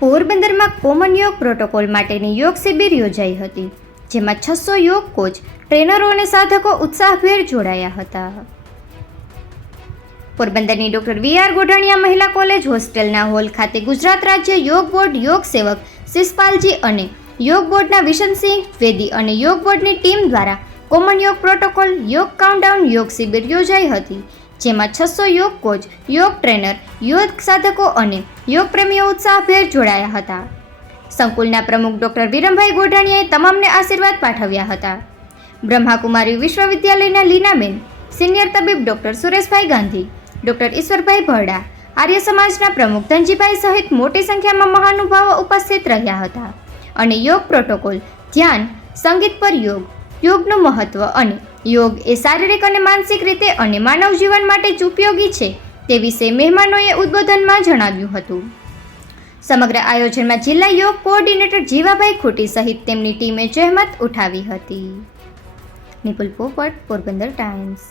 પોરબંદરમાં કોમન યોગ પ્રોટોકોલ માટેની યોગ શિબિર યોજાઈ હતી, જેમાં 600 યોગ કોચ, ટ્રેનરો અને સાધકો ઉત્સાહભેર જોડાયા હતા. પોરબંદરની ડોક્ટર વી.આર. ગોઢાણીયા મહિલા કોલેજ હોસ્ટેલના હોલ ખાતે ગુજરાત રાજ્ય યોગ બોર્ડ યોગ સેવક શિષપાલજી અને યોગ બોર્ડના વિશનસિંહ દ્વિવેદી અને યોગ બોર્ડની ટીમ દ્વારા કોમન યોગ પ્રોટોકોલ યોગ કાઉન્ટડાઉન યોગ શિબિર યોજાઈ હતી, જેમાં 600 યોગ કોચ, યોગ ટ્રેનર, યોગ સાધકો અને યોગ પ્રેમીઓ ઉત્સાહભેર જોડાયા હતા. સંકુલના પ્રમુખ ડોક્ટર વિરમભાઈ ગોઢાણીયાએ તમામને આશીર્વાદ પાઠવ્યા હતા. બ્રહ્માકુમારી વિશ્વવિદ્યાલયના લીનાબેન, સિનિયર તબીબ ડોક્ટર સુરેશભાઈ ગાંધી, ડોક્ટર ઈશ્વરભાઈ ભરડા, આર્ય સમાજના પ્રમુખ ધનજીભાઈ સહિત મોટી સંખ્યામાં મહાનુભાવો ઉપસ્થિત રહ્યા હતા અને યોગ પ્રોટોકોલ, ધ્યાન, સંગીત પર યોગ, યોગનું મહત્વ અને યોગ એ શારીરિક અને માનસિક રીતે અને માનવ જીવન માટે જ ઉપયોગી છે તે વિશે મહેમાનોએ ઉદ્બોધનમાં જણાવ્યું હતું. સમગ્ર આયોજનમાં જિલ્લા યોગ કોઓર્ડિનેટર જીવાભાઈ ખોટી સહિત તેમની ટીમે જહેમત ઉઠાવી હતી. નિપુલ પોપટ, પોરબંદર ટાઈમ્સ.